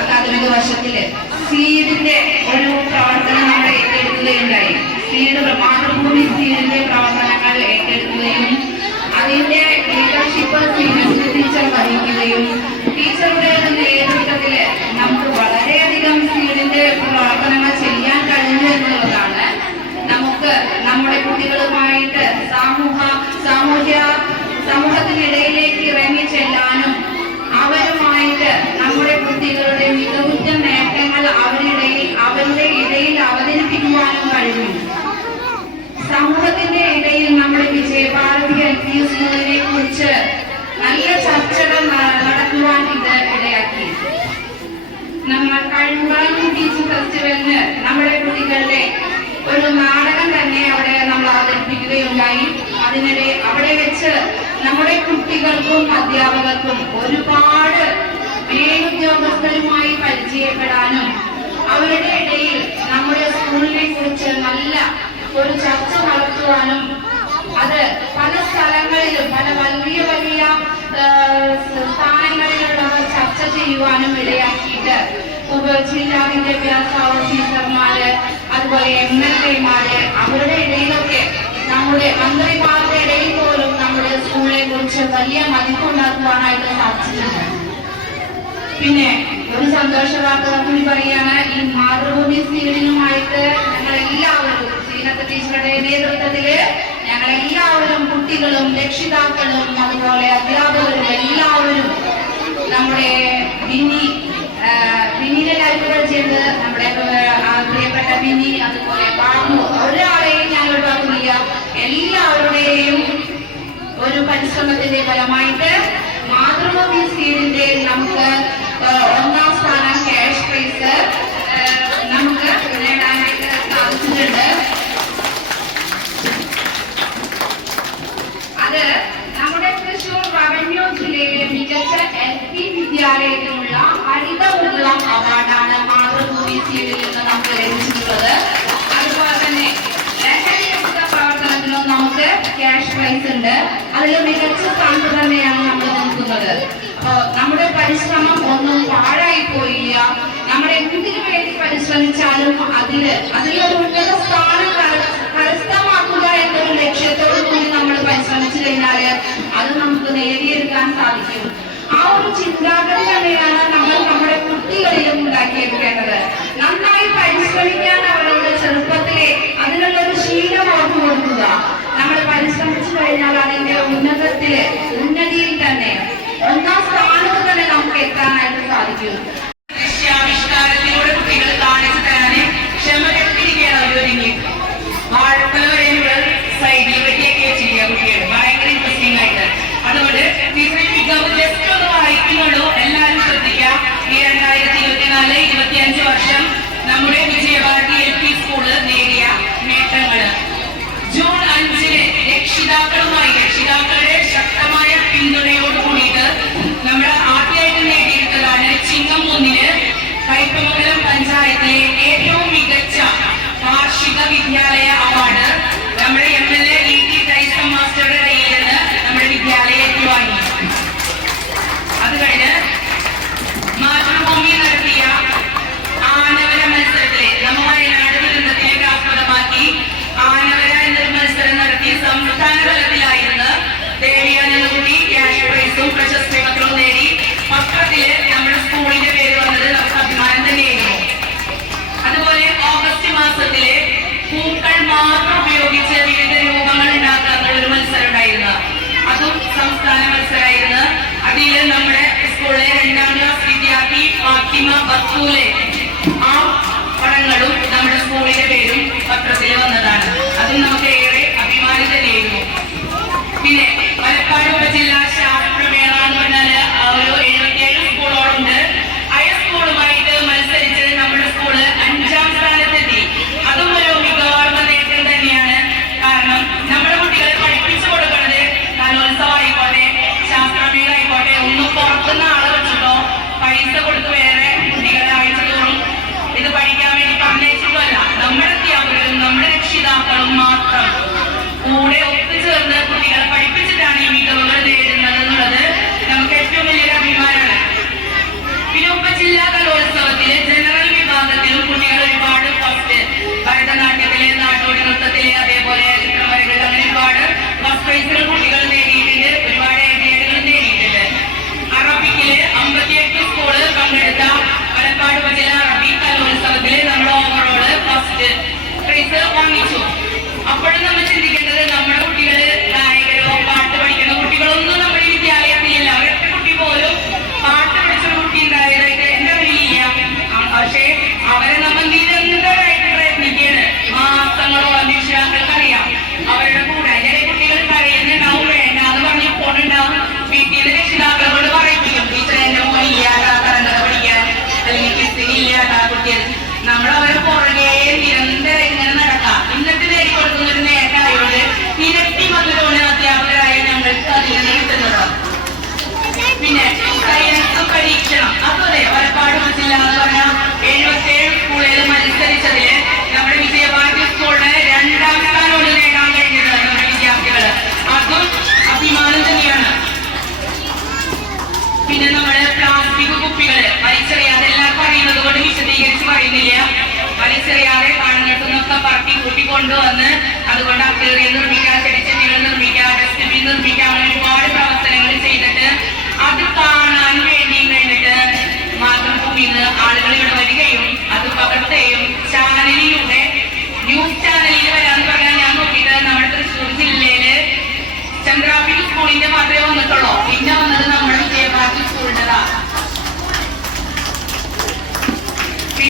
അക്കാദമിക വർഷത്തിൽ സീഡിന്റെ ഒരു പ്രവർത്തനം നമ്മൾ ഏറ്റെടുക്കുകയുണ്ടായി. സീഡ് മാതൃഭൂമി സീഡിന്റെ പ്രവർത്തനങ്ങൾ ഏറ്റെടുക്കുകയും അതിന്റെ ലീഡർഷിപ്പ് സീനിയർ ടീച്ചർ വഹിക്കുകയും ടീച്ചറുടെ നേതൃത്വത്തിൽ നമുക്ക് വളരെയധികം സീഡിന്റെ പ്രവർത്തനങ്ങൾ ചെയ്യാൻ കഴിഞ്ഞു എന്നുള്ളതാണ്. നമുക്ക് നമ്മുടെ കുട്ടികളുമായിട്ട് സാമൂഹ സാമൂഹ്യ സമൂഹത്തിനിടയിലേക്ക് ഇറങ്ങി ചെല്ലാനും അവരുമായിട്ട് നമ്മുടെ കുട്ടികളുടെ മികവുറ്റ നേട്ടങ്ങൾ അവരുടെ അവരുടെ ഇടയിൽ അവതരിപ്പിക്കുവാനും കഴിഞ്ഞു സമൂഹത്തിന്റെ ഇടയിൽ നമ്മൾ വിജയഭാരതി എൽ പി സ്കൂളിനെ കുറിച്ച് നല്ല ചർച്ചകൾ നടത്തുവാൻ ഇത് ഇടയാക്കി. നമ്മൾ കഴിമ്പാളം ബീച്ച് ഫെസ്റ്റിവലിന് നമ്മുടെ കുട്ടികളുടെ ഒരു നാടകം തന്നെ അവിടെ നമ്മൾ അവതരിപ്പിക്കുകയുണ്ടായി. അതിനിടെ അവിടെ വെച്ച് നമ്മുടെ കുട്ടികൾക്കും അധ്യാപകർക്കും ഒരുപാട് മേലുദ്യോഗസ്ഥരുമായി പരിചയപ്പെടാനും അവരുടെ ഇടയിൽ നമ്മുടെ സ്കൂളിനെ കുറിച്ച് നല്ല ഒരു ചർച്ച നടത്തുവാനും അത് പല സ്ഥലങ്ങളിലും പല വലിയ വലിയ സ്ഥാനങ്ങളിലുള്ളവർ ചർച്ച ചെയ്യുവാനും ഇടയാക്കിയിട്ട് ജില്ലാ വിദ്യാഭ്യാസ ഓഫീസർമാര് അതുപോലെ എം എൽ എമാര് അവരുടെ ഇടയിലൊക്കെ നമ്മുടെ മന്ത്രിമാരുടെ ഇടയിൽ പോലും നമ്മുടെ സ്കൂളിനെ കുറിച്ച് വലിയ മതിപ്പുണ്ടാക്കുവാനായിട്ട് സാധിച്ചിട്ടുണ്ട്. പിന്നെ ഒരു സന്തോഷ വാർത്ത കൂടി പറയാണ് ഈ മാതൃഭൂമി സീഡിനുമായിട്ട് ഞങ്ങൾ എല്ലാവരും ശ്രീനത്ത് ടീച്ചറുടെ നേതൃത്വത്തിൽ ഞങ്ങളെല്ലാവരും കുട്ടികളും രക്ഷിതാക്കളും അതുപോലെ അധ്യാപകരും എല്ലാവരും നമ്മുടെ ബിന്നി ബിന്നിയുടെ ലൈഫുകൾ ചെയ്ത് നമ്മുടെ പ്രിയപ്പെട്ട ബിന്നി അതുപോലെ ബാബു ഒരാളെയും ഞങ്ങൾ ഒഴിവാക്കുന്നില്ല. എല്ലാവരുടെയും ഒരു പരിശ്രമത്തിന്റെ ഫലമായിട്ട് മാതൃഭൂമി സീരിന്റെ നമുക്ക് ഒന്നാം സ്ഥാനം ക്യാഷ് പ്രൈസ് നമുക്ക് നേടാനായിട്ട് സാധിച്ചിട്ടുണ്ട് അത് നമ്മുടെ തൃശൂർ റവന്യൂ ജില്ലയിലെ മികച്ച എൽ പി വിദ്യാലയത്തിനുള്ള ഹരിതമുള്ള അവാർഡാണ് മാതൃഭൂമി സീഡിൽ നിന്ന് നമുക്ക് ലഭിച്ചിട്ടുള്ളത്. അതുപോലെ തന്നെ ലഹരിയുക്ത പ്രവർത്തനത്തിനും നമുക്ക് ക്യാഷ് പ്രൈസ് ഉണ്ട്. അതിൽ മികച്ച സ്ഥാനത്ത് തന്നെയാണ് നമ്മൾ നോക്കുന്നത് നമ്മുടെ പരിശ്രമം ഒന്നും പാഴായി പോയില്ല. നമ്മുടെ എന്തിനു വേണ്ടി പരിശ്രമിച്ചാലും അതിൽ അതിലൊരു ഉന്നത സ്ഥാനം കര- കരസ്ഥമാക്കുക എന്നൊരു ലക്ഷ്യത്തോടു കൂടി നമ്മൾ പരിശ്രമിച്ചു കഴിഞ്ഞാൽ അത് നമുക്ക് നേടിയെടുക്കാൻ സാധിക്കും. ആ ഒരു ചിന്താഗതി തന്നെയാണ് നമ്മൾ നമ്മുടെ നമ്മുടെ സ്കൂളിലെ രണ്ടാം ക്ലാസ് വിദ്യാർത്ഥി ഫാത്തിമ ബത്തൂലെ ആ മാത്രം കൂടെ ഒത്തുചേർന്ന് കുട്ടികളെ പഠിപ്പിച്ചിട്ടാണ് ഈ മികവുകൾ നേടുന്നത് എന്നുള്ളത് നമുക്ക് ഏറ്റവും വലിയൊരു അഭിമാനമാണ്. പിന്നെ ഉപജില്ലാ കലോത്സവത്തിലെ ജനറൽ വിഭാഗത്തിലും കുട്ടികൾ ഒരുപാട് ഫസ്റ്റ് ഭരതനാട്യത്തിലെ നാട്ടോടി നൃത്തത്തിലെ അതേപോലെ ചിത്രം വരകളിൽ അങ്ങനെ ഒരുപാട് ഫസ്റ്റ് പ്രൈസുകൾ പറഞ്ഞാൽ എഴുപത്തേഴ് സ്കൂളിൽ മത്സരിച്ചതിൽ നമ്മുടെ വിജയഭാരതി സ്കൂളിന് രണ്ടാം സ്ഥാനമാണ് നേടാൻ കഴിഞ്ഞത് നമ്മുടെ വിദ്യാർത്ഥികൾ. അതും അഭിമാനം തന്നെയാണ്. പിന്നെ നമ്മൾ പ്ലാസ്റ്റിക് കുപ്പികൾ വലിച്ചെറിയാതെ എല്ലാവർക്കും അറിയുന്നത് കൊണ്ട് വിശദീകരിച്ച് പറയുന്നില്ല. വലിച്ചെറിയാതെ കാണുന്നിടത്തുനിന്നൊക്കെ പറക്കി കൂട്ടി കൊണ്ടുവന്ന്